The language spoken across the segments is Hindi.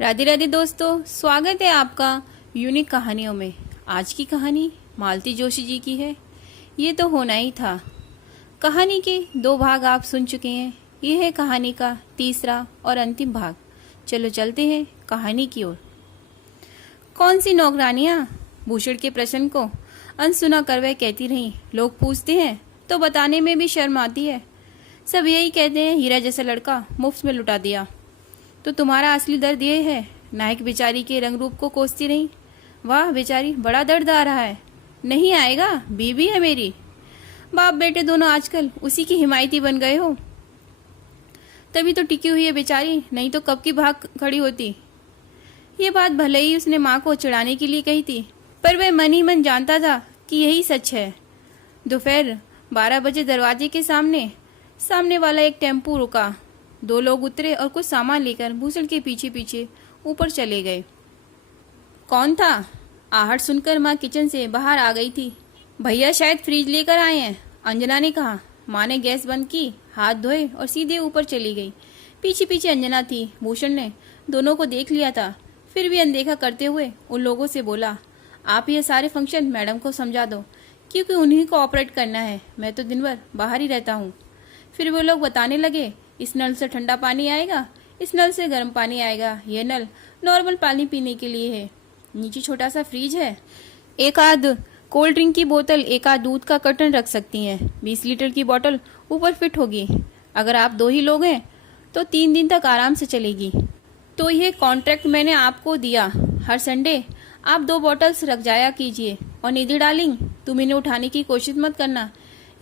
राधे राधे दोस्तों, स्वागत है आपका यूनिक कहानियों में। आज की कहानी मालती जोशी जी की है। ये तो होना ही था। कहानी के 2 भाग आप सुन चुके हैं। ये है कहानी का तीसरा और अंतिम भाग। चलो चलते हैं कहानी की ओर। कौन सी नौकरानियाँ? भूषण के प्रश्न को अनसुना कर वह कहती रही। लोग पूछते हैं तो बताने में भी शर्म आती है। सब यही कहते हैं, हीरा जैसा लड़का मुफ्त में लुटा दिया। तो तुम्हारा असली दर्द ये है? नायक बेचारी के रंग रूप को कोसती रही। वाह बेचारी, बड़ा दर्द आ रहा है। नहीं आएगा, बीवी है मेरी। बाप बेटे दोनों आजकल उसी की हिमायती बन गए हो। तभी तो टिकी हुई है बेचारी, नहीं तो कब की भाग खड़ी होती। ये बात भले ही उसने माँ को चिढ़ाने के लिए कही थी, पर वह मन ही मन जानता था कि यही सच है। दोपहर 12 बजे दरवाजे के सामने वाला एक टेम्पू रुका। 2 लोग उतरे और कुछ सामान लेकर भूषण के पीछे पीछे ऊपर चले गए। कौन था? आहट सुनकर माँ किचन से बाहर आ गई थी। भैया शायद फ्रिज लेकर आए हैं, अंजना ने कहा। माँ ने गैस बंद की, हाथ धोए और सीधे ऊपर चली गई। पीछे पीछे अंजना थी। भूषण ने दोनों को देख लिया था, फिर भी अनदेखा करते हुए उन लोगों से बोला, आप ये सारे फंक्शन मैडम को समझा दो, क्योंकि उन्हीं को ऑपरेट करना है। मैं तो दिन भर बाहर ही रहता हूँ। फिर वो लोग बताने लगे, इस नल से ठंडा पानी आएगा, इस नल से गर्म पानी आएगा। ये नल नॉर्मल पानी पीने के लिए है। नीचे छोटा सा फ्रिज है, एक आध कोल्ड ड्रिंक की बोतल, एक आध दूध का कर्टन रख सकती हैं। 20 लीटर की बोतल ऊपर फिट होगी। अगर आप 2 ही लोग हैं तो 3 दिन तक आराम से चलेगी। तो ये कॉन्ट्रैक्ट मैंने आपको दिया। हर संडे आप 2 बॉटल्स रख जाया कीजिए। और निधि डार्लिंग, तुम इन्हें उठाने की कोशिश मत करना,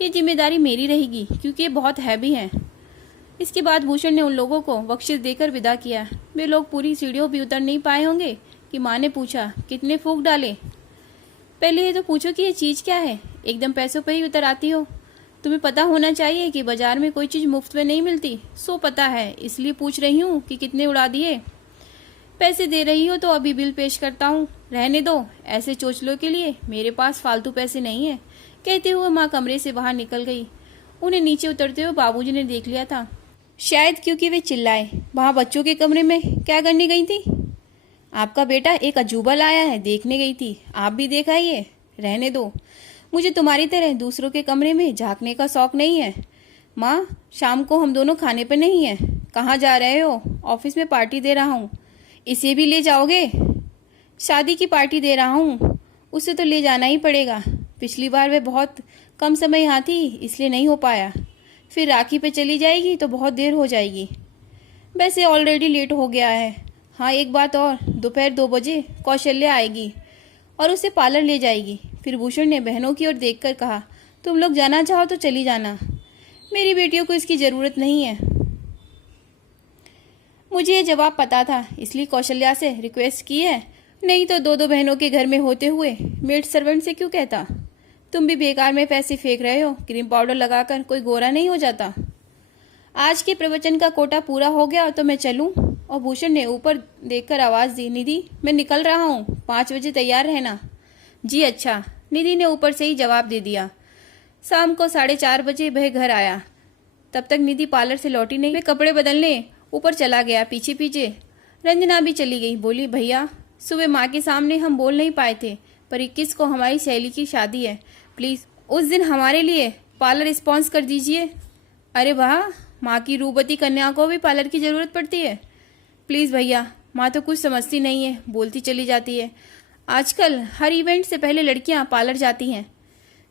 ये जिम्मेदारी मेरी रहेगी, क्योंकि ये बहुत हैवी है। इसके बाद भूषण ने उन लोगों को बख्शिश देकर विदा किया। वे लोग पूरी सीढ़ियों भी उतर नहीं पाए होंगे कि माँ ने पूछा, कितने फूंक डाले? पहले ये तो पूछो कि ये चीज़ क्या है। एकदम पैसों पे ही उतर आती हो। तुम्हें पता होना चाहिए कि बाजार में कोई चीज़ मुफ्त में नहीं मिलती। सो पता है, इसलिए पूछ रही हूँ कि कितने उड़ा दिए। पैसे दे रही हो तो अभी बिल पेश करता हूँ, रहने दो। ऐसे चोचलों के लिए मेरे पास फालतू पैसे नहीं है। कहते हुए माँ कमरे से बाहर निकल गई। उन्हें नीचे उतरते हुए बाबूजी ने देख लिया था, शायद क्योंकि वे चिल्लाए। वहां बच्चों के कमरे में क्या करने गई थी? आपका बेटा एक अजूबा लाया है, देखने गई थी। आप भी देख आइए। रहने दो, मुझे तुम्हारी तरह दूसरों के कमरे में झांकने का शौक नहीं है। माँ, शाम को हम दोनों खाने पर नहीं है। कहाँ जा रहे हो? ऑफिस में पार्टी दे रहा हूँ। इसे भी ले जाओगे? शादी की पार्टी दे रहा हूँ, उसे तो ले जाना ही पड़ेगा। पिछली बार वे बहुत कम समय यहाँ थी, इसलिए नहीं हो पाया। फिर राखी पे चली जाएगी तो बहुत देर हो जाएगी। वैसे ऑलरेडी लेट हो गया है। हाँ, एक बात और, दोपहर 2 बजे कौशल्या आएगी और उसे पार्लर ले जाएगी। फिर भूषण ने बहनों की ओर देखकर कहा, तुम लोग जाना चाहो तो चली जाना, मेरी बेटियों को इसकी ज़रूरत नहीं है। मुझे ये जवाब पता था, इसलिए कौशल्या से रिक्वेस्ट की है, नहीं तो 2 बहनों के घर में होते हुए मेड सर्वेंट से क्यों कहता। तुम भी बेकार में पैसे फेंक रहे हो। क्रीम पाउडर लगाकर कोई गोरा नहीं हो जाता। आज के प्रवचन का कोटा पूरा हो गया तो मैं चलूं? और भूषण ने ऊपर देखकर आवाज दी, निधि मैं निकल रहा हूँ, 5 बजे तैयार रहना। जी अच्छा, निधि ने ऊपर से ही जवाब दे दिया। शाम को 4:30 बजे वह घर आया। तब तक निधि पार्लर से लौटी नहीं। वे कपड़े बदलने ऊपर चला गया। पीछे पीछे रंजना भी चली गई। बोली, भैया सुबह माँ के सामने हम बोल नहीं पाए थे, पर 21 को हमारी सहेली की शादी है। प्लीज़ उस दिन हमारे लिए पार्लर स्पॉन्स कर दीजिए। अरे वाह, माँ की रूपवती कन्या को भी पार्लर की ज़रूरत पड़ती है। प्लीज़ भैया, माँ तो कुछ समझती नहीं है, बोलती चली जाती है। आजकल हर इवेंट से पहले लड़कियाँ पार्लर जाती हैं।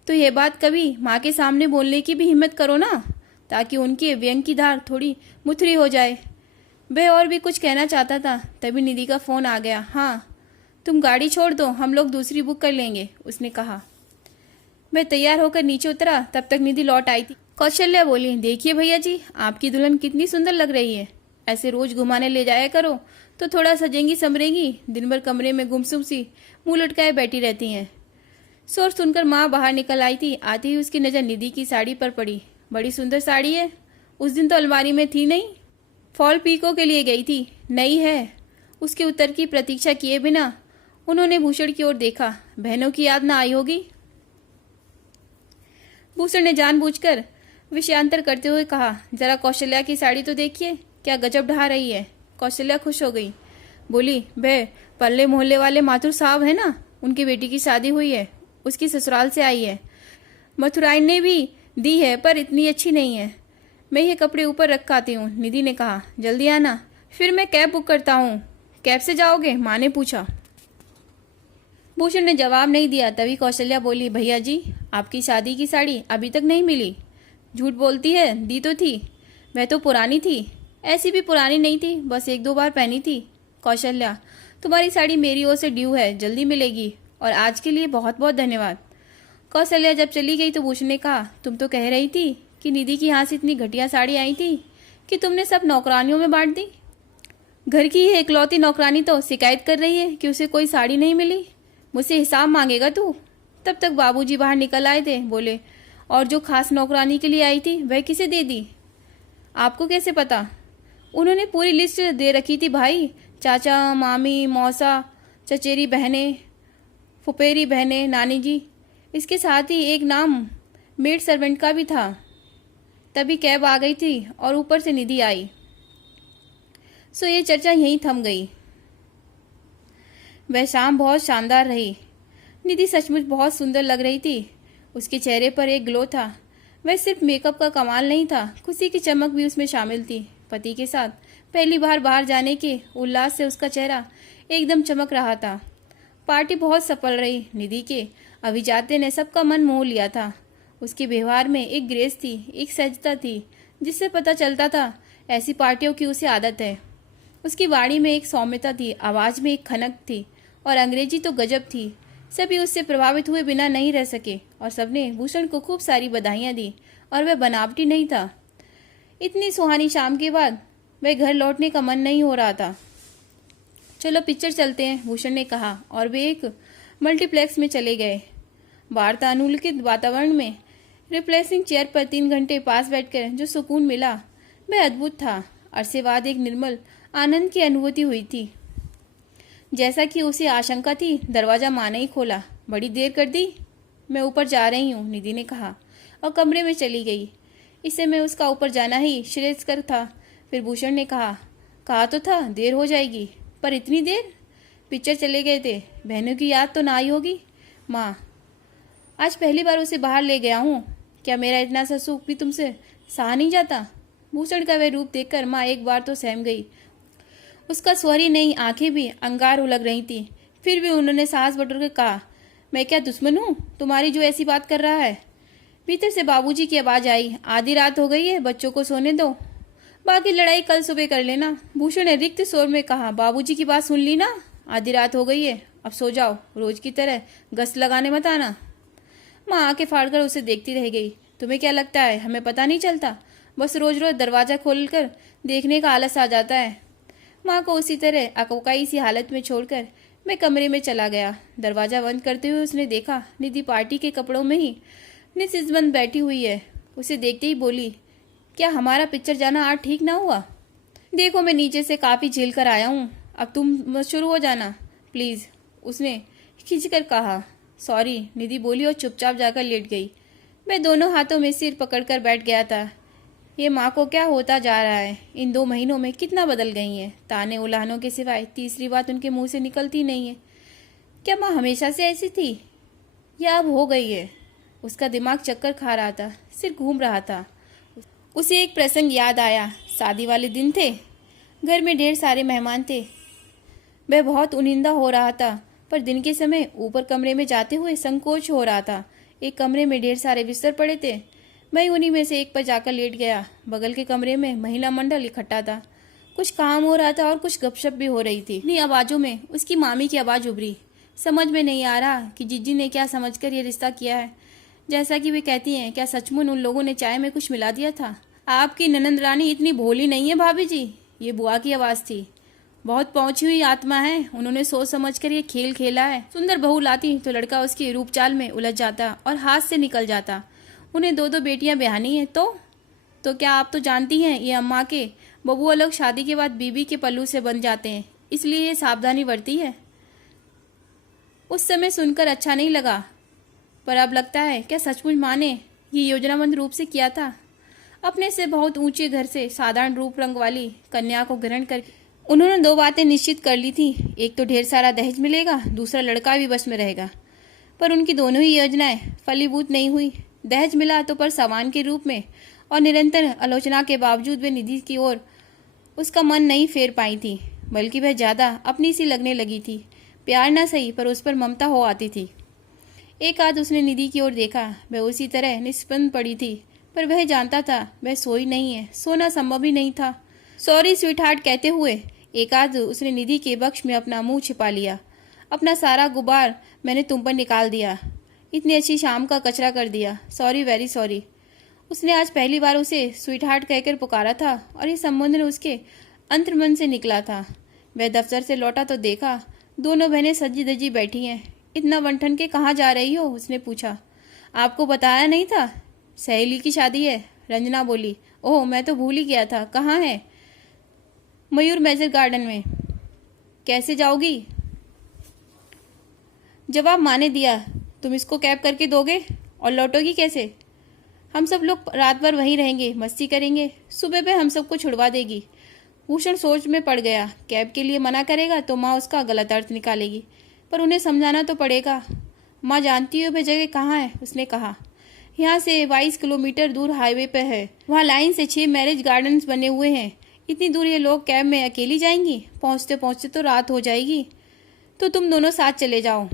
तो ये बात कभी माँ के सामने बोलने की भी हिम्मत करो ना, ताकि उनकी व्यंग की धार थोड़ी मुथरी हो जाए। वह और भी कुछ कहना चाहता था, तभी निधि का फ़ोन आ गया। हाँ, तुम गाड़ी छोड़ दो, हम लोग दूसरी बुक कर लेंगे, उसने कहा। मैं तैयार होकर नीचे उतरा, तब तक निधि लौट आई थी। कौशल्या बोली, देखिए भैया जी, आपकी दुल्हन कितनी सुंदर लग रही है। ऐसे रोज घुमाने ले जाया करो तो थोड़ा सजेंगी संवरेंगी। दिन भर कमरे में गुमसुम सी मुंह लटकाए बैठी रहती हैं। शोर सुनकर माँ बाहर निकल आई थी। आती ही उसकी नज़र निधि की साड़ी पर पड़ी। बड़ी सुंदर साड़ी है, उस दिन तो अलमारी में थी नहीं। फॉल पीको के लिए गई थी, नई है। उसके उत्तर की प्रतीक्षा किए बिना उन्होंने भूषण की ओर देखा। बहनों की याद ना आई होगी। भूषण ने जानबूझकर विषयांतर करते हुए कहा, जरा कौशल्या की साड़ी तो देखिए, क्या गजब ढा रही है। कौशल्या खुश हो गई। बोली, बे पल्ले मोहल्ले वाले माथुर साहब है ना, उनकी बेटी की शादी हुई है, उसकी ससुराल से आई है। मथुराइन ने भी दी है पर इतनी अच्छी नहीं है। मैं ये कपड़े ऊपर रख आती हूँ, निधि ने कहा। जल्दी आना। फिर मैं कैब बुक करता हूँ। कैब से जाओगे? माँ ने पूछा। भूषण ने जवाब नहीं दिया। तभी कौशल्या बोली, भैया जी आपकी शादी की साड़ी अभी तक नहीं मिली। झूठ बोलती है, दी तो थी। वह तो पुरानी थी। ऐसी भी पुरानी नहीं थी, बस 1-2 बार पहनी थी। कौशल्या, तुम्हारी साड़ी मेरी ओर से ड्यू है, जल्दी मिलेगी। और आज के लिए बहुत बहुत धन्यवाद। कौशल्या जब चली गई तो भूषण ने कहा, तुम तो कह रही थी कि निधि की यहाँ से इतनी घटिया साड़ी आई थी कि तुमने सब नौकरानियों में बांट दी। घर की ये इकलौती नौकरानी तो शिकायत कर रही है कि उसे कोई साड़ी नहीं मिली। मुझसे हिसाब मांगेगा तू। तब तक बाबूजी बाहर निकल आए थे। बोले, और जो खास नौकरानी के लिए आई थी वह किसे दे दी? आपको कैसे पता? उन्होंने पूरी लिस्ट दे रखी थी भाई। चाचा, मामी, मौसा, चचेरी बहनें, फुफेरी बहनें, नानी जी, इसके साथ ही एक नाम मेड सर्वेंट का भी था। तभी कैब आ गई थी और ऊपर से निधि आई। सो ये चर्चा यहीं थम गई। वह शाम बहुत शानदार रही। निधि सचमुच बहुत सुंदर लग रही थी। उसके चेहरे पर एक ग्लो था। वह सिर्फ मेकअप का कमाल नहीं था, खुशी की चमक भी उसमें शामिल थी। पति के साथ पहली बार बाहर जाने के उल्लास से उसका चेहरा एकदम चमक रहा था। पार्टी बहुत सफल रही। निधि के अभिजाते ने सबका मन मोह लिया था। उसके व्यवहार में एक ग्रेस थी, एक सहजता थी, जिससे पता चलता था ऐसी पार्टियों की उसे आदत है। उसकी वाणी में एक सौम्यता थी, आवाज में एक खनक थी, और अंग्रेजी तो गजब थी। सभी उससे प्रभावित हुए बिना नहीं रह सके और सबने भूषण को खूब सारी बधाइयां दी। और वह बनावटी नहीं था। इतनी सुहानी शाम के बाद वह घर लौटने का मन नहीं हो रहा था। चलो पिक्चर चलते हैं, भूषण ने कहा, और वे एक मल्टीप्लेक्स में चले गए। वातानुकूलित वातावरण में रिप्लेसिंग चेयर पर 3 घंटे पास बैठकर जो सुकून मिला वह अद्भुत था। अरसे बाद एक निर्मल आनंद की अनुभूति हुई थी। जैसा कि उसे आशंका थी, दरवाजा माँ ने ही खोला। बड़ी देर कर दी। मैं ऊपर जा रही हूँ, निधि ने कहा और कमरे में चली गई। इससे मैं उसका ऊपर जाना ही श्रेयस्कर था। फिर भूषण ने कहा तो था देर हो जाएगी, पर इतनी देर? पिक्चर चले गए थे, बहनों की याद तो ना आई होगी। माँ, आज पहली बार उसे बाहर ले गया हूँ। क्या मेरा इतना सा सुख भी तुमसे सहा नहीं जाता? भूषण का वह रूप देखकर माँ एक बार तो सहम गई। उसका स्वर ही नहीं, आंखें भी अंगार उलग रही थी। फिर भी उन्होंने साहस बटोर कर कहा, मैं क्या दुश्मन हूँ तुम्हारी जो ऐसी बात कर रहा है? भीतर से बाबूजी की आवाज आई, आधी रात हो गई है, बच्चों को सोने दो, बाकी लड़ाई कल सुबह कर लेना। भूषण ने रिक्त स्वर में कहा, बाबूजी की बात सुन ली ना? आधी रात हो गई है, अब सो जाओ, रोज की तरह गश्त लगाने मत आना। माँ आंखें फाड़कर उसे देखती रह गई। तुम्हें क्या लगता है हमें पता नहीं चलता? बस रोज रोज दरवाजा खोलकर देखने का आलस आ जाता है। माँ को उसी तरह अकबकाई सी हालत में छोड़कर मैं कमरे में चला गया। दरवाजा बंद करते हुए उसने देखा निधि पार्टी के कपड़ों में ही निशिद्ध बैठी हुई है। उसे देखते ही बोली, क्या हमारा पिक्चर जाना आज ठीक ना हुआ? देखो मैं नीचे से काफी झेल कर आया हूँ, अब तुम शुरू हो जाना प्लीज, उसने खींचकर कहा। सॉरी, निधि बोली और चुपचाप जाकर लेट गई। मैं दोनों हाथों में सिर पकड़कर बैठ गया था। ये माँ को क्या होता जा रहा है? इन 2 महीनों में कितना बदल गई हैं। ताने उलाहनों के सिवाय तीसरी बात उनके मुंह से निकलती नहीं है। क्या माँ हमेशा से ऐसी थी या अब हो गई है? उसका दिमाग चक्कर खा रहा था, सिर घूम रहा था। उसे एक प्रसंग याद आया। शादी वाले दिन थे, घर में ढेर सारे मेहमान थे। वह बहुत उनिंदा हो रहा था, पर दिन के समय ऊपर कमरे में जाते हुए संकोच हो रहा था। एक कमरे में ढेर सारे बिस्तर पड़े थे। मैं उन्हीं में से एक पर जाकर लेट गया। बगल के कमरे में महिला मंडल इकट्ठा था। कुछ काम हो रहा था और कुछ गपशप भी हो रही थी। इन्हीं आवाजों में उसकी मामी की आवाज उभरी। समझ में नहीं आ रहा कि जीजी ने क्या समझकर ये रिश्ता किया है। जैसा कि वे कहती हैं, क्या सचमुच उन लोगों ने चाय में कुछ मिला दिया था? आपकी ननंद रानी इतनी भोली नहीं है भाभी जी, ये बुआ की आवाज थी। बहुत पहुंची हुई आत्मा है, उन्होंने सोच समझकर ये खेल खेला है। सुंदर बहू लाती तो लड़का उसकी रूपचाल में उलझ जाता और हाथ से निकल जाता। उन्हें 2-2 बेटियां ब्याहनी है तो क्या आप तो जानती हैं ये अम्मा के बबुआ लोग शादी के बाद बीबी के पल्लू से बन जाते हैं, इसलिए ये सावधानी बरती है। उस समय सुनकर अच्छा नहीं लगा, पर अब लगता है क्या सचमुच माँ ने ये योजनाबद्ध रूप से किया था? अपने से बहुत ऊंचे घर से साधारण रूप रंग वाली कन्या को ग्रहण करके उन्होंने दो बातें निश्चित कर ली थी, एक तो ढेर सारा दहेज मिलेगा, दूसरा लड़का भी बस में रहेगा। पर उनकी दोनों ही योजनाएं फलीभूत नहीं हुई। दहेज मिला तो पर सामान के रूप में, और निरंतर आलोचना के बावजूद वे निधि की ओर उसका मन नहीं फेर पाई थी, बल्कि वह ज्यादा अपनी सी लगने लगी थी। प्यार न सही पर उस पर ममता हो आती थी। एक आध उसने निधि की ओर देखा, वह उसी तरह निष्पन्न पड़ी थी, पर वह जानता था वह सोई नहीं है, सोना संभव ही नहीं था। सॉरी स्वीटहार्ट कहते हुए एक आध उसने निधि के बख्श में अपना मुंह छिपा लिया। अपना सारा गुबार मैंने तुम पर निकाल दिया, इतनी अच्छी शाम का कचरा कर दिया, सॉरी वेरी सॉरी। उसने आज पहली बार उसे स्वीटहार्ट कहकर पुकारा था और ये संबोधन उसके अंतर्मन से निकला था। वह दफ्तर से लौटा तो देखा दोनों बहनें सजी धजी बैठी हैं। इतना बंठन के कहाँ जा रही हो, उसने पूछा। आपको बताया नहीं था, सहेली की शादी है, रंजना बोली। ओह, मैं तो भूल ही गया था, कहाँ है? मयूर मेजर गार्डन में। कैसे जाओगी? जवाब माँ ने दिया, तुम इसको कैब करके दोगे और लौटोगी कैसे? हम सब लोग रात भर वहीं रहेंगे, मस्ती करेंगे, सुबह पे हम सबको छुड़वा देगी। भूषण सोच में पड़ गया, कैब के लिए मना करेगा तो माँ उसका गलत अर्थ निकालेगी, पर उन्हें समझाना तो पड़ेगा। माँ जानती हो वह जगह कहाँ है, उसने कहा। यहाँ से 22 किलोमीटर दूर हाईवे पे है, वहाँ लाइन से 6 मैरिज गार्डन्स बने हुए हैं। इतनी दूर ये लोग कैब में अकेली जाएंगी? पहुँचते पहुँचते तो रात हो जाएगी। तो तुम दोनों साथ चले जाओ।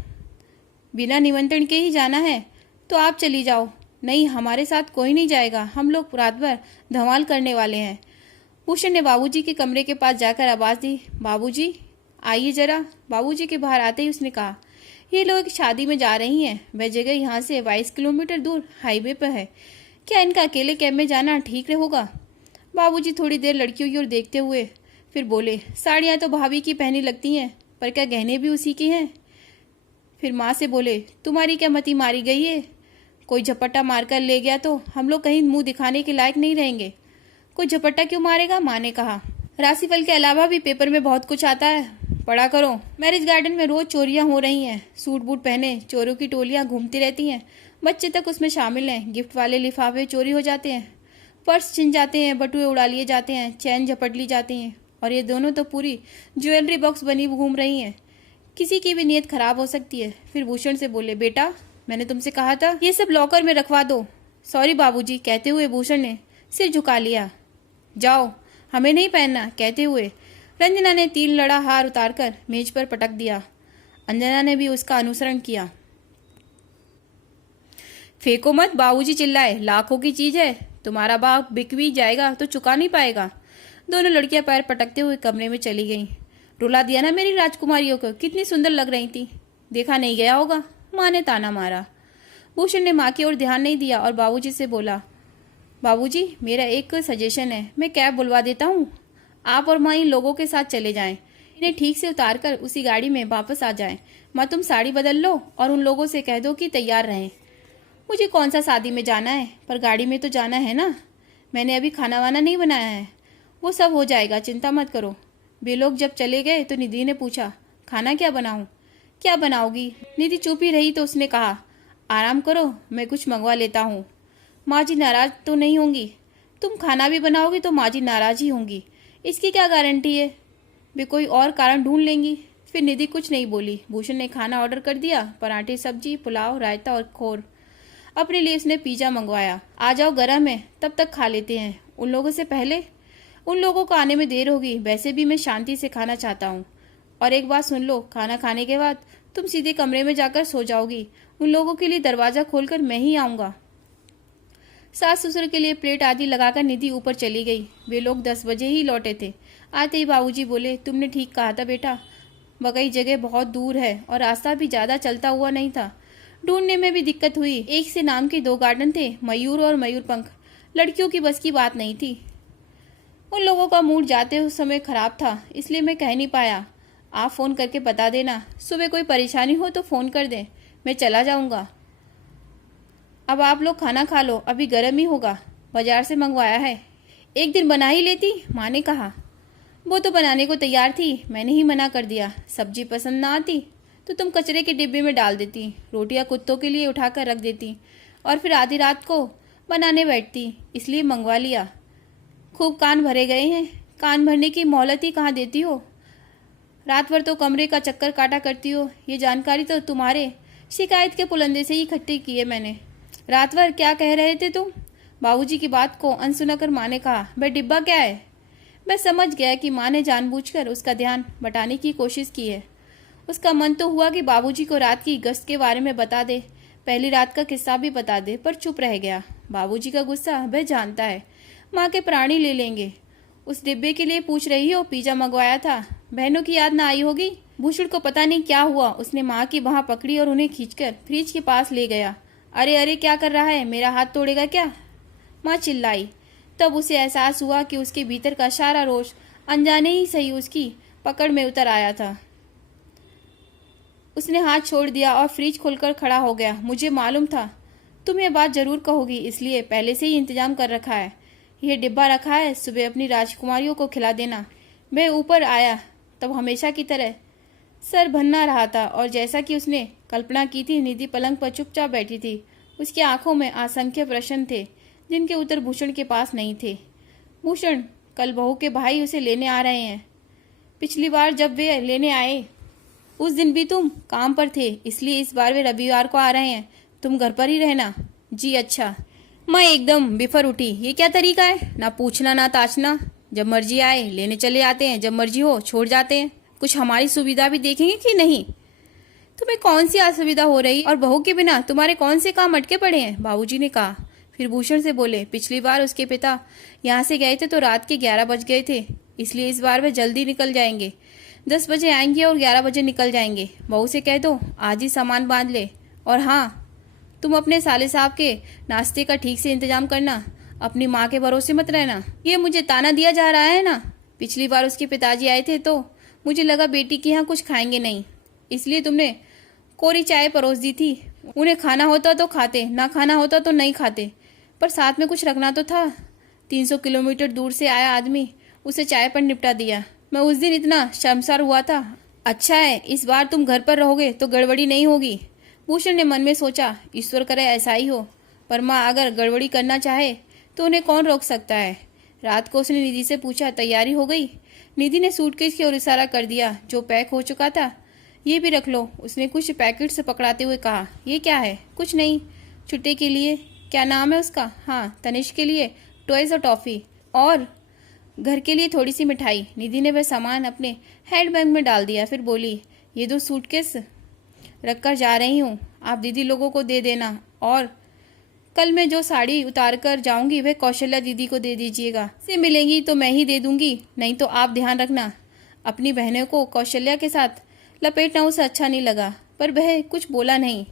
बिना निमंत्रण के ही जाना है तो आप चली जाओ। नहीं, हमारे साथ कोई नहीं जाएगा, हम लोग रात भर धमाल करने वाले हैं। भूषण ने बाबूजी के कमरे के पास जाकर आवाज दी, बाबूजी आइए जरा। बाबूजी के बाहर आते ही उसने कहा, ये लोग शादी में जा रही हैं, वह जगह यहाँ से 22 किलोमीटर दूर हाईवे पर है। क्या इनका अकेले कैब में जाना ठीक होगा? बाबूजी थोड़ी देर लड़कियों की ओर देखते हुए फिर बोले, साड़ियाँ तो भाभी की पहनी लगती हैं, पर क्या गहने भी उसी के हैं? फिर माँ से बोले, तुम्हारी क्या मति मारी गई है? कोई झपट्टा मारकर ले गया तो हम लोग कहीं मुंह दिखाने के लायक नहीं रहेंगे। कोई झपट्टा क्यों मारेगा? माँ ने कहा, राशिफल के अलावा भी पेपर में बहुत कुछ आता है, पढ़ा करो। मैरिज गार्डन में रोज चोरियां हो रही हैं, सूट बूट पहने चोरों की टोलियां घूमती रहती हैं, बच्चे तक उसमें शामिल हैं। गिफ्ट वाले लिफाफे चोरी हो जाते हैं, पर्स छिन जाते हैं, बटुए उड़ा लिए जाते हैं, चैन झपट ली जाती हैं, और ये दोनों तो पूरी ज्वेलरी बॉक्स बनी घूम रही हैं। किसी की भी नीयत खराब हो सकती है। फिर भूषण से बोले, बेटा मैंने तुमसे कहा था ये सब लॉकर में रखवा दो। सॉरी बाबूजी कहते हुए भूषण ने सिर झुका लिया। जाओ, हमें नहीं पहनना, कहते हुए रंजना ने 3 लड़ा हार उतारकर मेज पर पटक दिया। अंजना ने भी उसका अनुसरण किया। फेंको मत, बाबूजी चिल्लाए, लाखों की चीज है, तुम्हारा बाप बिक भी जाएगा तो चुका नहीं पाएगा। दोनों लड़कियां पैर पटकते हुए कमरे में चली गईं। रुला दिया ना मेरी राजकुमारियों को, कितनी सुंदर लग रही थी, देखा नहीं गया होगा, माँ ने ताना मारा। भूषण ने माँ की ओर ध्यान नहीं दिया और बाबूजी से बोला, बाबूजी मेरा एक सजेशन है, मैं कैब बुलवा देता हूँ, आप और माँ इन लोगों के साथ चले जाएं, इन्हें ठीक से उतारकर उसी गाड़ी में वापस आ जाएं। माँ तुम साड़ी बदल लो और उन लोगों से कह दो कि तैयार रहें। मुझे कौन सा शादी में जाना है, पर गाड़ी में तो जाना है ना। मैंने अभी खाना वाना नहीं बनाया है, वो सब हो जाएगा, चिंता मत करो। वे लोग जब चले गए तो निधि ने पूछा, खाना क्या बनाऊं? क्या बनाओगी? निधि चुप ही रही तो उसने कहा, आराम करो, मैं कुछ मंगवा लेता हूँ। माँ जी नाराज तो नहीं होंगी? तुम खाना भी बनाओगी तो माँ जी नाराज ही होंगी, इसकी क्या गारंटी है? वे कोई और कारण ढूंढ लेंगी। फिर निधि कुछ नहीं बोली। भूषण ने खाना ऑर्डर कर दिया, पराठे, सब्जी, पुलाव, रायता और खोर। अपने लिए उसने पिज्जा मंगवाया। आ जाओ, गरम है, तब तक खा लेते हैं। उन लोगों से पहले? उन लोगों को आने में देर होगी, वैसे भी मैं शांति से खाना चाहता हूँ। और एक बात सुन लो, खाना खाने के बाद तुम सीधे कमरे में जाकर सो जाओगी। उन लोगों के लिए दरवाजा खोलकर मैं ही आऊंगा। सास ससुर के लिए प्लेट आदि लगाकर निधि ऊपर चली गई। वे लोग 10 बजे ही लौटे थे। आते ही बाबूजी बोले, तुमने ठीक कहा था बेटा, बगई जगह बहुत दूर है और रास्ता भी ज्यादा चलता हुआ नहीं था। ढूंढने में भी दिक्कत हुई। एक से नाम के 2 गार्डन थे, मयूर और मयूरपंख। लड़कियों की बस की बात नहीं थी। उन लोगों का मूड जाते उस समय खराब था, इसलिए मैं कह नहीं पाया। आप फोन करके बता देना, सुबह कोई परेशानी हो तो फोन कर दें, मैं चला जाऊंगा। अब आप लोग खाना खा लो, अभी गर्म ही होगा, बाजार से मंगवाया है। एक दिन बना ही लेती, माँ ने कहा। वो तो बनाने को तैयार थी, मैंने ही मना कर दिया। सब्जी पसंद ना आती तो तुम कचरे के डिब्बे में डाल देती, रोटियां कुत्तों के लिए उठाकर रख देती और फिर आधी रात को बनाने बैठती, इसलिए मंगवा लिया। खूब कान भरे गए हैं, कान भरने की मोहलत ही कहाँ देती हो। रात भर तो कमरे का चक्कर काटा करती हो। ये जानकारी तो तुम्हारे शिकायत के पुलंदे से ही इकट्ठी की है मैंने। रात भर क्या कह रहे थे तुम? बाबूजी की बात को अनसुना कर माँ ने कहा, भाई डिब्बा क्या है? मैं समझ गया कि माँ ने जानबूझकर उसका ध्यान बटाने की कोशिश की है। उसका मन तो हुआ कि बाबूजी को रात की गश्त के बारे में बता दे, पहली रात का किस्सा भी बता दे, पर चुप रह गया। बाबूजी का गुस्सा वह जानता है, माँ के प्राणी ले लेंगे। उस डिब्बे के लिए पूछ रही हो? पिज्जा मंगवाया था, बहनों की याद ना आई होगी। भूषण को पता नहीं क्या हुआ, उसने माँ की बांह पकड़ी और उन्हें खींचकर फ्रिज के पास ले गया। अरे अरे क्या कर रहा है, मेरा हाथ तोड़ेगा क्या? माँ चिल्लाई। तब उसे एहसास हुआ कि उसके भीतर का सारा रोष अनजाने ही सही उसकी पकड़ में उतर आया था। उसने हाथ छोड़ दिया और फ्रिज खोलकर खड़ा हो गया। मुझे मालूम था तुम ये बात जरूर कहोगी, इसलिए पहले से ही इंतजाम कर रखा है। यह डिब्बा रखा है, सुबह अपनी राजकुमारियों को खिला देना। मैं ऊपर आया तब हमेशा की तरह सर भन्ना रहा था और जैसा कि उसने कल्पना की थी, निधि पलंग पर चुपचाप बैठी थी। उसकी आंखों में असंख्य प्रश्न थे जिनके उत्तर भूषण के पास नहीं थे। भूषण, कल बहू के भाई उसे लेने आ रहे हैं। पिछली बार जब वे लेने आए उस दिन भी तुम काम पर थे, इसलिए इस बार वे रविवार को आ रहे हैं। तुम घर पर ही रहना। जी अच्छा। मैं एकदम बिफर उठी। ये क्या तरीका है, ना पूछना ना ताछना। जब मर्जी आए लेने चले आते हैं, जब मर्जी हो छोड़ जाते हैं। कुछ हमारी सुविधा भी देखेंगे कि नहीं? तुम्हें कौन सी असुविधा हो रही, और बहू के बिना तुम्हारे कौन से काम अटके पड़े हैं? बाबूजी ने कहा। फिर भूषण से बोले, पिछली बार उसके पिता यहाँ से गए थे तो रात के 11 बज गए थे, इसलिए इस बार वे जल्दी निकल जाएंगे। 10 बजे आएंगे और 11 बजे निकल जाएंगे। बहू से कह दो आज ही सामान बांध ले। और हाँ, तुम अपने साले साहब के नाश्ते का ठीक से इंतजाम करना, अपनी माँ के भरोसे मत रहना। ये मुझे ताना दिया जा रहा है ना? पिछली बार उसके पिताजी आए थे तो मुझे लगा बेटी के यहाँ कुछ खाएंगे नहीं, इसलिए तुमने कोरी चाय परोस दी थी। उन्हें खाना होता तो खाते, ना खाना होता तो नहीं खाते, पर साथ में कुछ रखना तो था। 300 किलोमीटर दूर से आया आदमी, उसे चाय पर निपटा दिया। मैं उस दिन इतना शर्मसार हुआ था। अच्छा है, इस बार तुम घर पर रहोगे तो गड़बड़ी नहीं होगी। भूषण ने मन में सोचा, ईश्वर करे ऐसा ही हो, पर माँ अगर गड़बड़ी करना चाहे तो उन्हें कौन रोक सकता है। रात को उसने निधि से पूछा, तैयारी हो गई? निधि ने सूटकेस की ओर इशारा कर दिया जो पैक हो चुका था। ये भी रख लो, उसने कुछ पैकेट से पकड़ाते हुए कहा। ये क्या है? कुछ नहीं, छुट्टे के लिए। क्या नाम है उसका? हाँ, तनिष्क के लिए टॉयज और टॉफी, और घर के लिए थोड़ी सी मिठाई। निधि ने वह सामान अपने हैंडबैग में डाल दिया, फिर बोली, ये 2 सूटकेस रखकर जा रही हूँ, आप दीदी लोगों को दे देना, और कल मैं जो साड़ी उतार कर जाऊंगी वह कौशल्या दीदी को दे दीजिएगा। से मिलेंगी तो मैं ही दे दूंगी, नहीं तो आप ध्यान रखना। अपनी बहनों को कौशल्या के साथ लपेटना उसे अच्छा नहीं लगा, पर वह कुछ बोला नहीं।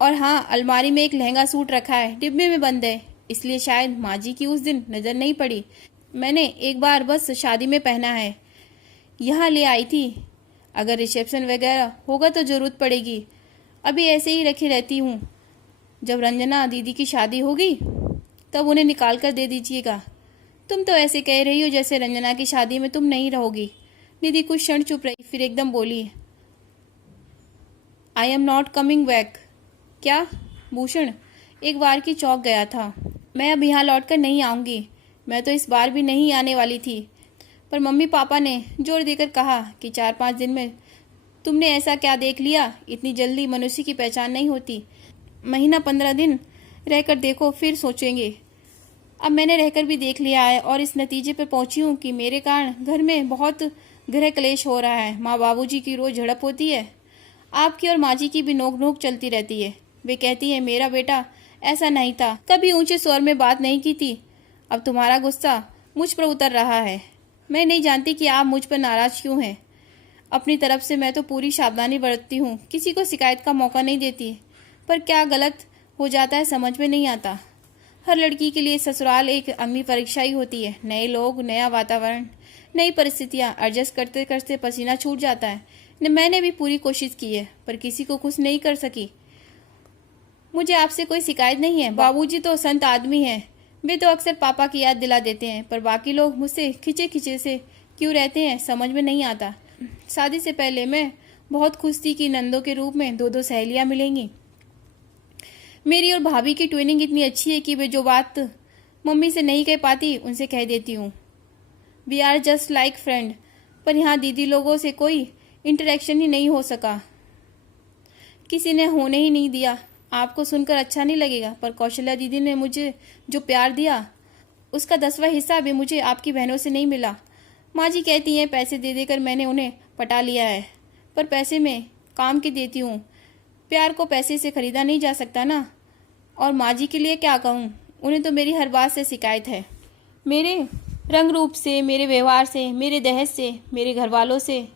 और हाँ, अलमारी में एक लहंगा सूट रखा है, डिब्बे में बंद है, इसलिए शायद माँ जी की उस दिन नजर नहीं पड़ी। मैंने एक बार बस शादी में पहना है, यहाँ ले आई थी। अगर रिसेप्शन वगैरह होगा तो जरूरत पड़ेगी, अभी ऐसे ही रखी रहती हूँ। जब रंजना दीदी की शादी होगी तब उन्हें निकाल कर दे दीजिएगा। तुम तो ऐसे कह रही हो जैसे रंजना की शादी में तुम नहीं रहोगी। निधि कुछ क्षण चुप रही, फिर एकदम बोली, I am not coming back. क्या? भूषण एक बार की चौंक गया था। मैं अब यहाँ लौट कर नहीं आऊँगी। मैं तो इस बार भी नहीं आने वाली थी, पर मम्मी पापा ने जोर देकर कहा कि 4-5 दिन में तुमने ऐसा क्या देख लिया, इतनी जल्दी मनुष्य की पहचान नहीं होती। महीना 15 दिन रहकर देखो, फिर सोचेंगे। अब मैंने रहकर भी देख लिया है और इस नतीजे पर पहुंची हूँ कि मेरे कारण घर में बहुत गृह क्लेश हो रहा है। माँ बाबूजी की रोज झड़प होती है, आपकी और माँ जी की भी नोक नोक चलती रहती है। वे कहती है मेरा बेटा ऐसा नहीं था, कभी ऊंचे स्वर में बात नहीं की थी। अब तुम्हारा गुस्सा मुझ पर उतर रहा है। मैं नहीं जानती कि आप मुझ पर नाराज क्यों हैं। अपनी तरफ से मैं तो पूरी सावधानी बरतती हूँ, किसी को शिकायत का मौका नहीं देती, पर क्या गलत हो जाता है समझ में नहीं आता। हर लड़की के लिए ससुराल एक अग्नि परीक्षा ही होती है। नए लोग, नया वातावरण, नई परिस्थितियाँ, एडजस्ट करते करते पसीना छूट जाता है। मैंने भी पूरी कोशिश की है, पर किसी को खुश नहीं कर सकी। मुझे आपसे कोई शिकायत नहीं है। बाबूजी तो संत आदमी हैं, वे तो अक्सर पापा की याद दिला देते हैं, पर बाकी लोग मुझसे खिंचे खिंचे से क्यों रहते हैं समझ में नहीं आता। शादी से पहले मैं बहुत खुश थी कि नंदों के रूप में 2-2 सहेलियां मिलेंगी। मेरी और भाभी की ट्विनिंग इतनी अच्छी है कि वे जो बात मम्मी से नहीं कह पाती उनसे कह देती हूँ। We are just like friend. पर यहाँ दीदी लोगों से कोई इंटरेक्शन ही नहीं हो सका, किसी ने होने ही नहीं दिया। आपको सुनकर अच्छा नहीं लगेगा, पर कौशल्या दीदी ने मुझे जो प्यार दिया उसका 10वां हिस्सा भी मुझे आपकी बहनों से नहीं मिला। माँ जी कहती हैं पैसे दे देकर मैंने उन्हें पटा लिया है, पर पैसे मैं काम के देती हूँ, प्यार को पैसे से खरीदा नहीं जा सकता ना। और माँ जी के लिए क्या कहूँ, उन्हें तो मेरी हर बात से शिकायत है, मेरे रंग रूप से, मेरे व्यवहार से, मेरे दहेज से, मेरे घर वालों से।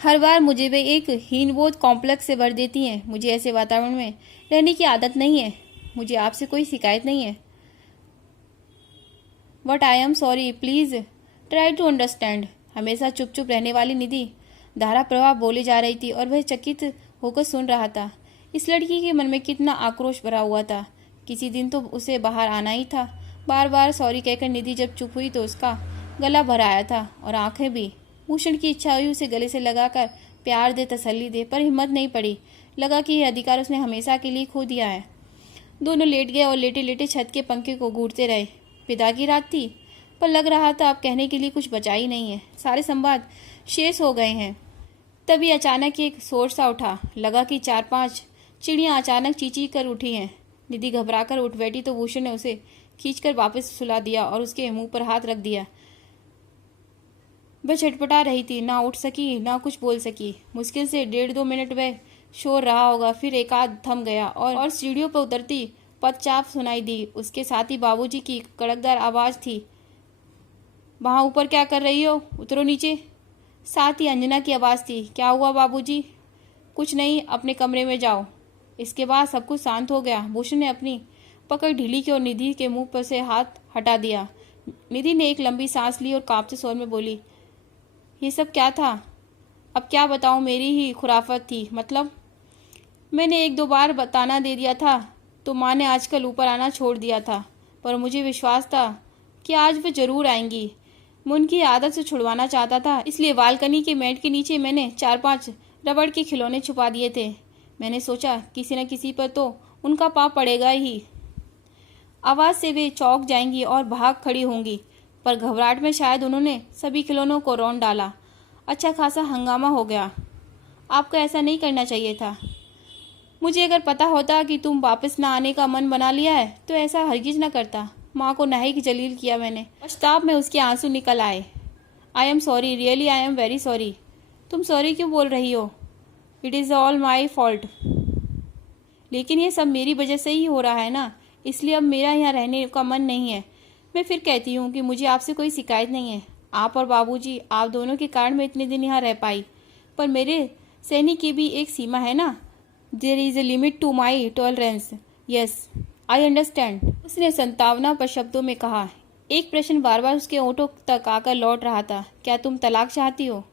हर बार मुझे वे एक हीनबोध कॉम्प्लेक्स से भर देती हैं। मुझे ऐसे वातावरण में रहने की आदत नहीं है। मुझे आपसे कोई शिकायत नहीं है। But I am sorry, please try to understand. हमेशा चुप चुप रहने वाली निधि धारा प्रवाह बोले जा रही थी और वह चकित होकर सुन रहा था। इस लड़की के मन में कितना आक्रोश भरा हुआ था। किसी दिन तो उसे बाहर आना ही था। बार बार सॉरी कहकर निधि जब चुप हुई तो उसका गला भर आया था और आंखें भी। भूषण की इच्छा हुई उसे गले से लगाकर प्यार दे, तसल्ली दे, पर हिम्मत नहीं पड़ी। लगा कि यह अधिकार उसने हमेशा के लिए खो दिया है। दोनों लेट गए और लेटे लेटे छत के पंखे को घूरते रहे। विदा की रात थी, पर लग रहा था अब कहने के लिए कुछ बचा ही नहीं है। सारे संवाद शेष हो गए हैं। तभी अचानक एक शोर सा उठा। लगा कि 4-5 चिड़ियां अचानक चींची कर उठी हैं। निधि घबराकर उठ बैठी तो भूषण ने उसे खींचकर वापस सुला दिया और उसके मुंह पर हाथ रख दिया। वह छटपटा रही थी, ना उठ सकी ना कुछ बोल सकी। मुश्किल से 1.5-2 मिनट वह शोर रहा होगा, फिर एकाध थम गया और सीढ़ियों पर उतरती पदचाप सुनाई दी। उसके साथ ही बाबूजी की कड़कदार आवाज थी, वहां ऊपर क्या कर रही हो, उतरो नीचे। साथ ही अंजना की आवाज थी, क्या हुआ बाबूजी? कुछ नहीं, अपने कमरे में जाओ। इसके बाद सब कुछ शांत हो गया। भूषण ने अपनी पकड़ ढीली की और निधि के मुंह पर से हाथ हटा दिया। निधि ने एक लंबी सांस ली और कांपते स्वर में बोली, ये सब क्या था? अब क्या बताऊं, मेरी ही खुराफत थी। मतलब मैंने 1-2 बार बताना दे दिया था तो माँ ने आजकल ऊपर आना छोड़ दिया था, पर मुझे विश्वास था कि आज वो जरूर आएंगी। मैं उनकी आदत से छुड़वाना चाहता था, इसलिए बालकनी के मैट के नीचे मैंने 4-5 रबड़ के खिलौने छुपा दिए थे। मैंने सोचा किसी न किसी पर तो उनका पाप पड़ेगा ही। आवाज से वे चौंक जाएंगी और भाग खड़ी होंगी, पर घबराहट में शायद उन्होंने सभी खिलौनों को रौंद डाला। अच्छा खासा हंगामा हो गया। आपको ऐसा नहीं करना चाहिए था। मुझे अगर पता होता कि तुम वापस ना आने का मन बना लिया है तो ऐसा हरगिज न करता। माँ को नाहिक जलील किया मैंने। पछताव में उसके आंसू निकल आए। आई am sorry, really I am very sorry. तुम सॉरी क्यों बोल रही हो? It is all my fault. लेकिन ये सब मेरी वजह से ही हो रहा है ना, इसलिए अब मेरा यहाँ रहने का मन नहीं है। मैं फिर कहती हूँ कि मुझे आपसे कोई शिकायत नहीं है। आप और बाबूजी, आप दोनों के कारण मैं इतने दिन यहाँ रह पाई, पर मेरे सहने की भी एक सीमा है ना। There is a limit to my tolerance. Yes, I understand, उसने संतावना पर शब्दों में कहा। एक प्रश्न बार बार उसके ओंठों तक आकर लौट रहा था, क्या तुम तलाक चाहती हो?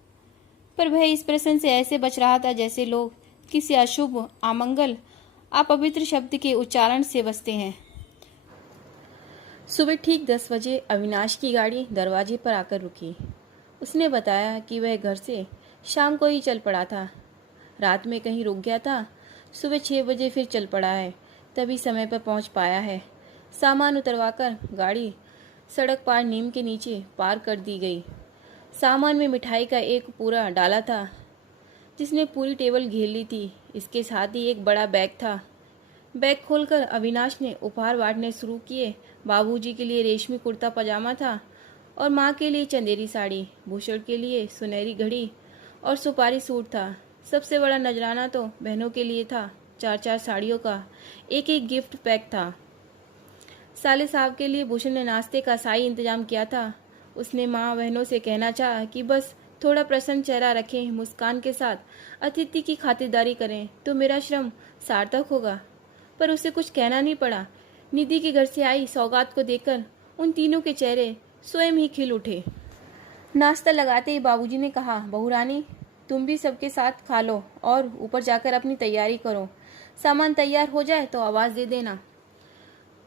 पर वह इस प्रश्न से ऐसे बच रहा था जैसे लोग किसी अशुभ, अमंगल, अपवित्र शब्द के उच्चारण से बचते हैं। सुबह ठीक 10 बजे अविनाश की गाड़ी दरवाजे पर आकर रुकी। उसने बताया कि वह घर से शाम को ही चल पड़ा था। रात में कहीं रुक गया था, सुबह 6 बजे फिर चल पड़ा है, तभी समय पर पहुंच पाया है। सामान उतरवाकर गाड़ी सड़क पार नीम के नीचे पार कर दी गई। सामान में मिठाई का एक पूरा डाला था जिसने पूरी टेबल घेर ली थी। इसके साथ ही एक बड़ा बैग था। बैग खोलकर अविनाश ने उपहार बांटने शुरू किए। बाबूजी के लिए रेशमी कुर्ता पजामा था और माँ के लिए चंदेरी साड़ी, भूषण के लिए सुनहरी घड़ी और सुपारी सूट था। सबसे बड़ा नजराना तो बहनों के लिए था। 4-4 साड़ियों का एक एक गिफ्ट पैक था। साले साहब के लिए भूषण ने नाश्ते का शाही इंतजाम किया था। उसने माँ बहनों से कहना चाहा कि बस थोड़ा प्रसन्न चेहरा रखें, मुस्कान के साथ अतिथि की खातिरदारी करें तो मेरा श्रम सार्थक होगा। पर उसे कुछ कहना नहीं पड़ा। निधि के घर से आई सौगात को देखकर उन तीनों के चेहरे स्वयं ही खिल उठे। नाश्ता लगाते ही बाबूजी ने कहा, बहू रानी तुम भी सबके साथ खा लो और ऊपर जाकर अपनी तैयारी करो। सामान तैयार हो जाए तो आवाज दे देना।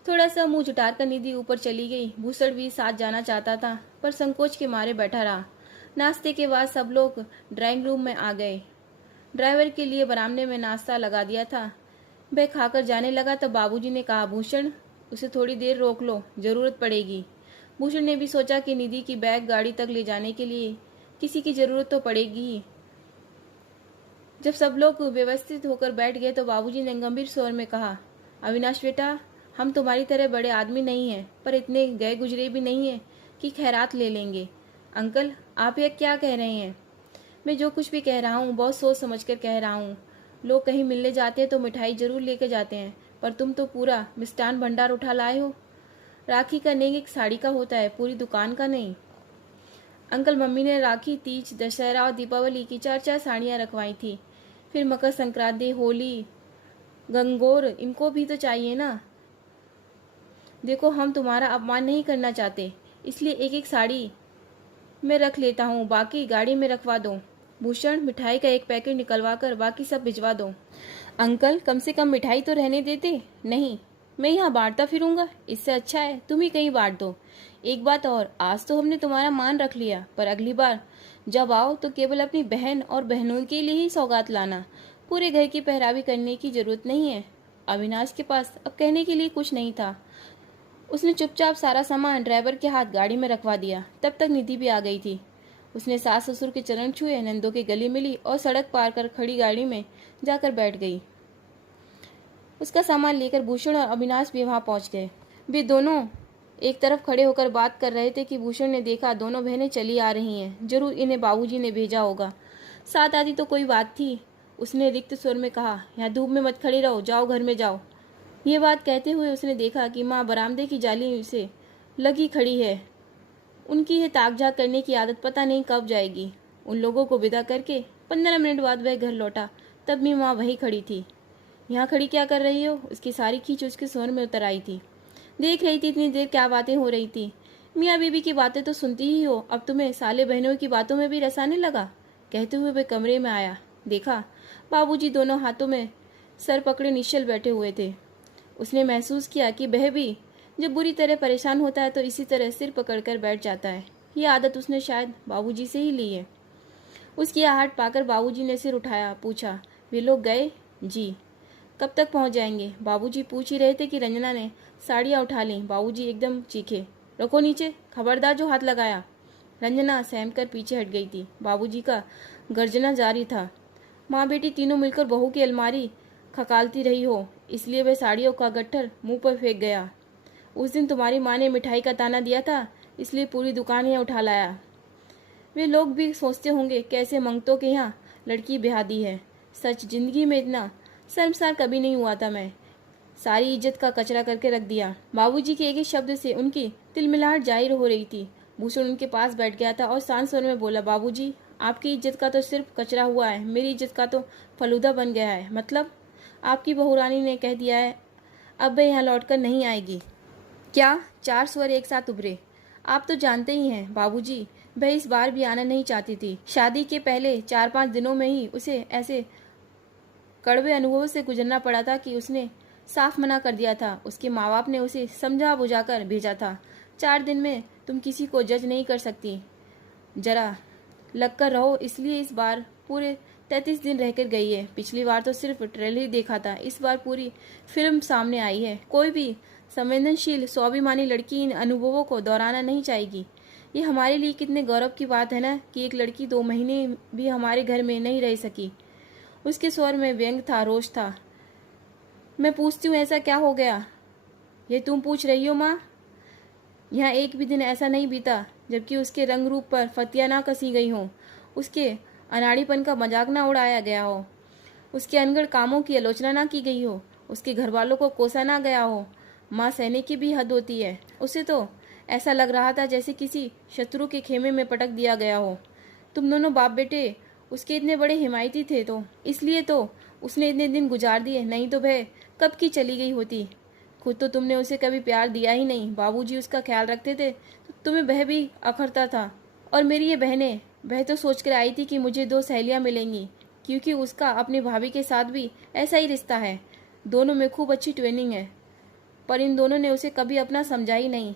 थोड़ा सा मुंह जुटाकर निधि ऊपर चली गई। भूषण भी साथ जाना चाहता था पर संकोच के मारे बैठा रहा। नाश्ते के बाद सब लोग ड्राइंग रूम में आ गए। ड्राइवर के लिए बरामदे में नाश्ता लगा दिया था। वह खाकर जाने लगा तो बाबूजी ने कहा, भूषण उसे थोड़ी देर रोक लो, जरूरत पड़ेगी। भूषण ने भी सोचा कि निधि की बैग गाड़ी तक ले जाने के लिए किसी की जरूरत तो पड़ेगी ही। जब सब लोग व्यवस्थित होकर बैठ गए तो बाबूजी ने गंभीर स्वर में कहा, अविनाश बेटा, हम तुम्हारी तरह बड़े आदमी नहीं हैं, पर इतने गए गुजरे भी नहीं हैं कि खैरात ले लेंगे। अंकल, आप यह क्या कह रहे हैं? मैं जो कुछ भी कह रहा हूँ बहुत सोच समझ कर कह रहा हूँ। लोग कहीं मिलने जाते हैं तो मिठाई जरूर लेकर जाते हैं, पर तुम तो पूरा मिष्ठान भंडार उठा लाए हो। राखी का नेक एक साड़ी का होता है, पूरी दुकान का नहीं। अंकल, मम्मी ने राखी, तीज, दशहरा और दीपावली की 4-4 साड़ियाँ रखवाई थी। फिर मकर संक्रांति, होली, गंगोर, इनको भी तो चाहिए ना। देखो, हम तुम्हारा अपमान नहीं करना चाहते, इसलिए एक एक साड़ी मैं रख लेता हूँ, बाकी गाड़ी में रखवा दो। भूषण, मिठाई का एक पैकेट निकलवा कर बाकी सब भिजवा दो। अंकल, कम से कम मिठाई तो रहने देते। नहीं, मैं यहाँ बांटता फिरूंगा, इससे अच्छा है तुम ही कहीं बांट दो। एक बात और, आज तो हमने तुम्हारा मान रख लिया, पर अगली बार जब आओ तो केवल अपनी बहन और बहनों के लिए ही सौगात लाना। पूरे घर की पहरावी करने की जरूरत नहीं है। अविनाश के पास अब कहने के लिए कुछ नहीं था। उसने चुपचाप सारा सामान ड्राइवर के हाथ गाड़ी में रखवा दिया। तब तक निधि भी आ गई थी। उसने सास ससुर के चरण छुए, नंदों के गले मिली और सड़क पार कर खड़ी गाड़ी में जाकर बैठ गई। उसका सामान लेकर भूषण और अविनाश भी वहां पहुंच गए। वे दोनों एक तरफ खड़े होकर बात कर रहे थे कि भूषण ने देखा दोनों बहनें चली आ रही हैं। जरूर इन्हें बाबूजी ने भेजा होगा। साथ आती तो कोई बात थी। उसने रिक्त स्वर में कहा, यहाँ धूप में मत खड़ी रहो, जाओ घर में जाओ। ये बात कहते हुए उसने देखा कि माँ बरामदे की जाली से लगी खड़ी है। उनकी यह ताक झाक करने की आदत पता नहीं कब जाएगी। उन लोगों को विदा करके 15 मिनट बाद वह घर लौटा, तब भी माँ वहीं खड़ी थी। यहाँ खड़ी क्या कर रही हो? उसकी सारी खींच उसके स्वर में उतर आई थी। देख रही थी इतनी देर क्या बातें हो रही थी। मियाँ बीबी की बातें तो सुनती ही हो, अब तुम्हें साले बहनों की बातों में भी रस आने लगा। कहते हुए वह कमरे में आया। देखा बाबूजी दोनों हाथों में सर पकड़े निश्चल बैठे हुए थे। उसने महसूस किया कि वह भी जब बुरी तरह परेशान होता है तो इसी तरह सिर पकड़कर बैठ जाता है। यह आदत उसने शायद बाबूजी से ही ली है। उसकी आहट पाकर बाबूजी ने सिर उठाया, पूछा, वे लोग गए? जी। कब तक पहुंच जाएंगे? बाबूजी पूछ ही रहे थे कि रंजना ने साड़ियाँ उठा लीं। बाबूजी एकदम चीखे, रखो नीचे, खबरदार जो हाथ लगाया। रंजना सहम कर पीछे हट गई थी। बाबूजी का गर्जना जारी था। माँ बेटी तीनों मिलकर बहू की अलमारी खकालती रही हो, इसलिए वह साड़ियों का गट्ठर मुंह पर फेंक गया। उस दिन तुम्हारी माँ ने मिठाई का ताना दिया था, इसलिए पूरी दुकान यहाँ उठा लाया। वे लोग भी सोचते होंगे कैसे मंगतों के यहाँ लड़की ब्याह दी है। सच, जिंदगी में इतना शर्मसार कभी नहीं हुआ था मैं। सारी इज्जत का कचरा करके रख दिया। बाबूजी के एक एक शब्द से उनकी तिलमिलाहट जाहिर हो रही थी। भूषण उनके पास बैठ गया था और शांत स्वर में बोला, बाबूजी, आपकी इज्जत का तो सिर्फ कचरा हुआ है, मेरी इज्जत का तो फलूदा बन गया है। मतलब आपकी बहुरानी ने कह दिया है अब वह यहाँ लौटकर नहीं आएगी। क्या? 4 स्वर एक साथ उभरे। आप तो जानते ही हैं बाबूजी, वह इस बार भी आना नहीं चाहती थी। शादी के पहले 4-5 दिनों में ही उसे ऐसे कड़वे अनुभवों से गुजरना पड़ा था कि उसने साफ मना कर दिया था। उसके माँ बाप ने उसे समझा बुझाकर भेजा था। 4 दिन में तुम किसी को जज नहीं कर सकती, जरा लगकर रहो, इसलिए इस बार पूरे 33 दिन रहकर गई है। पिछली बार तो सिर्फ ट्रेलर ही देखा था, इस बार पूरी फिल्म सामने आई है। कोई भी संवेदनशील स्वाभिमानी लड़की इन अनुभवों को दोहराना नहीं चाहेगी। ये हमारे लिए कितने गौरव की बात है ना कि एक लड़की 2 महीने भी हमारे घर में नहीं रह सकी। उसके स्वर में व्यंग था, रोष था। मैं पूछती हूँ, ऐसा क्या हो गया? ये तुम पूछ रही हो माँ? यहाँ एक भी दिन ऐसा नहीं बीता जबकि उसके रंग रूप पर फतिया ना कसी गई हो, उसके अनाड़ीपन का मजाक ना उड़ाया गया हो, उसके अनगढ़ कामों की आलोचना ना की गई हो, उसके घर वालों को कोसा ना गया हो। माँ, सहने की भी हद होती है। उसे तो ऐसा लग रहा था जैसे किसी शत्रु के खेमे में पटक दिया गया हो। तुम दोनों बाप बेटे उसके इतने बड़े हिमायती थे, तो इसलिए तो उसने इतने दिन गुजार दिए, नहीं तो वह कब की चली गई होती। खुद तो तुमने उसे कभी प्यार दिया ही नहीं। बाबूजी उसका ख्याल रखते थे तो तुम्हें वह भी अखरता था। और मेरी ये बहनें, वह तो सोच कर आई थी कि मुझे 2 सहेलियाँ मिलेंगी, क्योंकि उसका अपनी भाभी के साथ भी ऐसा ही रिश्ता है। दोनों में खूब अच्छी ट्रेनिंग है, पर इन दोनों ने उसे कभी अपना समझा ही नहीं।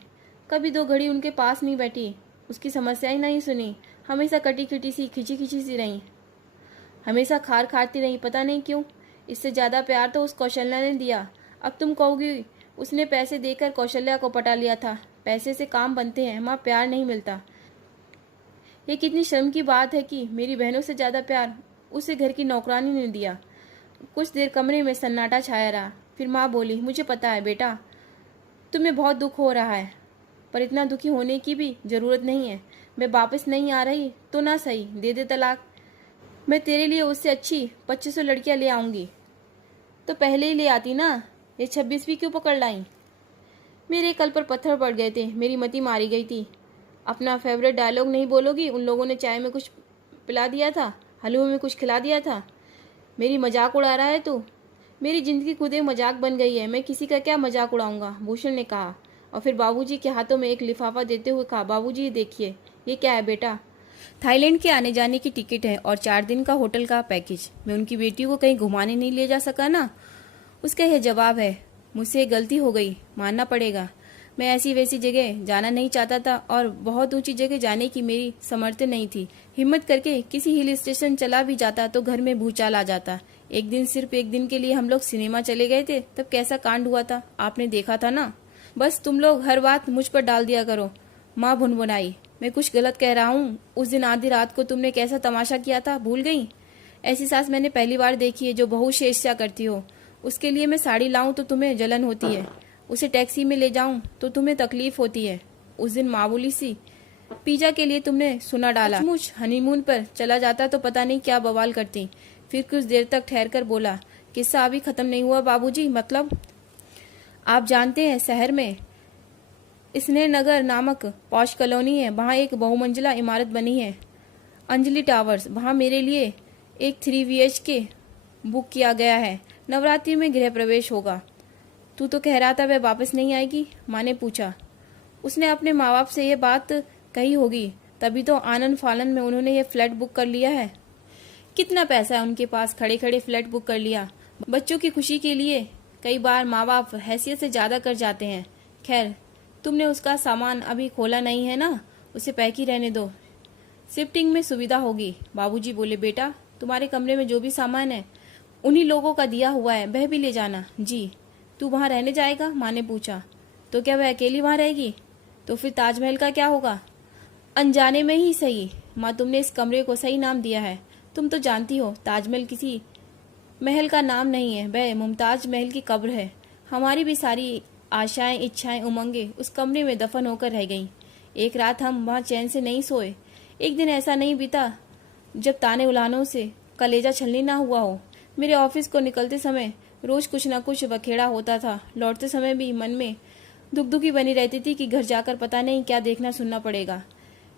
कभी 2 घड़ी उनके पास नहीं बैठी, उसकी समस्याएं नहीं सुनी। हमेशा कटी खिटी सी, खिंची खिंची सी रही, हमेशा खार खाती रही, पता नहीं क्यों। इससे ज़्यादा प्यार तो उस कौशल्या ने दिया। अब तुम कहोगी उसने पैसे देकर कौशल्या को पटा लिया था। पैसे से काम बनते हैं माँ, प्यार नहीं मिलता। ये कितनी शर्म की बात है कि मेरी बहनों से ज़्यादा प्यार उसे घर की नौकरानी ने दिया। कुछ देर कमरे में सन्नाटा छाया रहा। फिर माँ बोली, मुझे पता है बेटा, तुम्हें बहुत दुख हो रहा है, पर इतना दुखी होने की भी ज़रूरत नहीं है। मैं वापस नहीं आ रही तो ना सही, दे दे तलाक। मैं तेरे लिए उससे अच्छी 2500 लड़कियाँ ले आऊँगी। तो पहले ही ले आती ना, ये 26वीं क्यों पकड़ लाई? मेरे कल पर पत्थर पड़ गए थे, मेरी मति मारी गई थी। अपना फेवरेट डायलॉग नहीं बोलोगी? उन लोगों ने चाय में कुछ पिला दिया था, हलवे में कुछ खिला दिया था। मेरी मजाक उड़ा रहा है तू? मेरी जिंदगी खुद एक मजाक बन गई है, मैं किसी का क्या मजाक उड़ाऊंगा, भूषण ने कहा। और फिर बाबूजी के हाथों में एक लिफाफा देते हुए कहा, बाबूजी ये देखिए। ये क्या है बेटा? थाईलैंड के आने जाने की टिकट है और 4 दिन का होटल का पैकेज। मैं उनकी बेटी को कहीं घुमाने नहीं ले जा सका ना। उसका यह जवाब है। मुझसे गलती हो गई, मानना पड़ेगा। मैं ऐसी वैसी जगह जाना नहीं चाहता था और बहुत ऊंची जगह जाने की मेरी समर्थ नहीं थी। हिम्मत करके किसी हिल स्टेशन चला भी जाता तो घर में भूचाल आ जाता। एक दिन, सिर्फ एक दिन के लिए हम लोग सिनेमा चले गए थे, तब कैसा कांड हुआ था आपने देखा था ना। बस तुम लोग हर बात मुझ पर डाल दिया करो। माँ भुनभुनाई, मैं कुछ गलत कह रहा हूँ? उस दिन आधी रात को तुमने कैसा तमाशा किया था, भूल गई? ऐसी सास मैंने पहली बार देखी है जो बहू से ईर्ष्या करती हो। उसके लिए मैं साड़ी लाऊं तो तुम्हें जलन होती है, उसे टैक्सी में ले जाऊं तो तुम्हें तकलीफ होती है। उस दिन मामूली सी पिज्जा के लिए तुमने सुना डाला। मुझ हनीमून पर चला जाता तो पता नहीं क्या बवाल करती। फिर कुछ देर तक ठहर कर बोला, किस्सा अभी खत्म नहीं हुआ बाबूजी। मतलब? आप जानते हैं, शहर में स्नेह नगर नामक पॉश कॉलोनी है, वहाँ एक बहुमंजिला इमारत बनी है, अंजलि टावर्स। वहाँ मेरे लिए एक 3 BHK बुक किया गया है। नवरात्रि में गृह प्रवेश होगा। तू तो कह रहा था वह वापस नहीं आएगी, माँ ने पूछा। उसने अपने माँ बाप से यह बात कही होगी, तभी तो आनंद फालन में उन्होंने ये फ्लैट बुक कर लिया है। कितना पैसा है उनके पास, खड़े खड़े फ्लैट बुक कर लिया। बच्चों की खुशी के लिए कई बार माँ बाप हैसियत से ज्यादा कर जाते हैं। खैर, तुमने उसका सामान अभी खोला नहीं है ना, उसे पैक ही रहने दो, शिफ्टिंग में सुविधा होगी। बाबूजी बोले, बेटा तुम्हारे कमरे में जो भी सामान है उन्हीं लोगों का दिया हुआ है, वह भी ले जाना। जी। तू वहाँ रहने जाएगा? माँ ने पूछा। तो क्या वह अकेली वहाँ रहेगी? तो फिर ताजमहल का क्या होगा? अनजाने में ही सही, माँ तुमने इस कमरे को सही नाम दिया है। तुम तो जानती हो ताजमहल किसी महल का नाम नहीं है, वह मुमताज महल की कब्र है। हमारी भी सारी आशाएं, इच्छाएं, उमंगे उस कमरे में दफन होकर रह गईं। एक रात हम वहाँ चैन से नहीं सोए। एक दिन ऐसा नहीं बीता जब ताने उलानों से कलेजा छलनी ना हुआ हो। मेरे ऑफिस को निकलते समय रोज कुछ न कुछ बखेड़ा होता था। लौटते समय भी मन में दुखी बनी रहती थी कि घर जाकर पता नहीं क्या देखना सुनना पड़ेगा।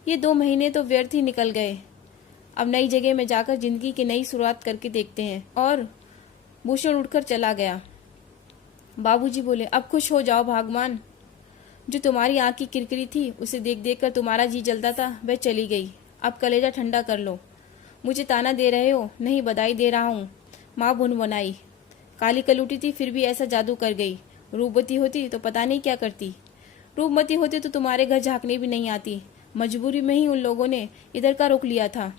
ये 2 महीने तो व्यर्थ ही निकल गए। अब नई जगह में जाकर जिंदगी की नई शुरुआत करके देखते हैं। और भूषण उठकर चला गया। बाबूजी बोले, अब खुश हो जाओ भगवान। जो तुम्हारी आंख की किरकिरी थी उसे देख देख कर तुम्हारा जी जलता था, वह चली गई। अब कलेजा ठंडा कर लो। मुझे ताना दे रहे हो? नहीं, बधाई दे रहा हूँ। माँ भुनभुनाई, काली कलूटी थी फिर भी ऐसा जादू कर गई। रूपवती होती तो पता नहीं क्या करती। रूपमती होती तो तुम्हारे घर झांकने भी नहीं आती। मजबूरी में ही उन लोगों ने इधर का रुख लिया था।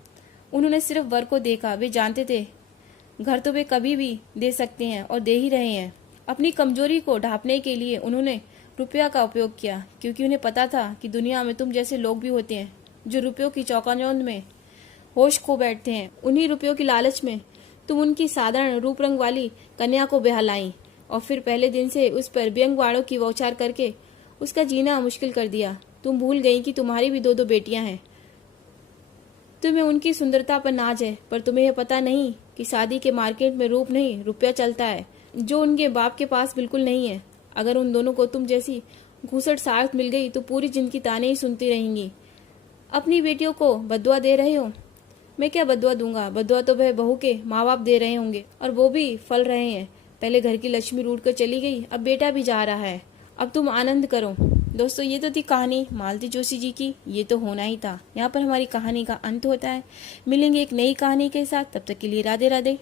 उन्होंने सिर्फ वर को देखा। वे जानते थे घर तो वे कभी भी दे सकते हैं और दे ही रहे हैं। अपनी कमजोरी को ढांपने के लिए उन्होंने रुपया का उपयोग किया, क्योंकि उन्हें पता था कि दुनिया में तुम जैसे लोग भी होते हैं जो रुपयों की चौकाचौंध में होश खो बैठते हैं। उन्हीं रुपयों की लालच में तुम उनकी साधारण रूप रंग वाली कन्या को बहलाई और फिर पहले दिन से उस पर व्यंग वाणों की बौछार करके उसका जीना मुश्किल कर दिया। तुम भूल गई कि तुम्हारी भी 2 बेटियां हैं। तुम्हें उनकी सुंदरता पर नाज है, पर तुम्हें यह पता नहीं कि शादी के मार्केट में रूप नहीं रुपया चलता है, जो उनके बाप के पास बिल्कुल नहीं है। अगर उन दोनों को तुम जैसी घूसट साथ मिल गई तो पूरी जिंदगी ताने ही सुनती रहेंगी। अपनी बेटियों को बद्दुआ दे रहे हो? मैं क्या बद्दुआ दूंगा? बद्दुआ तो वह बहू के माँ बाप दे रहे होंगे, और वो भी फल रहे हैं। पहले घर की लक्ष्मी रूठ कर चली गई, अब बेटा भी जा रहा है। अब तुम आनंद करो। दोस्तों, ये तो थी कहानी मालती जोशी जी की, ये तो होना ही था। यहाँ पर हमारी कहानी का अंत होता है। मिलेंगे एक नई कहानी के साथ, तब तक के लिए राधे राधे।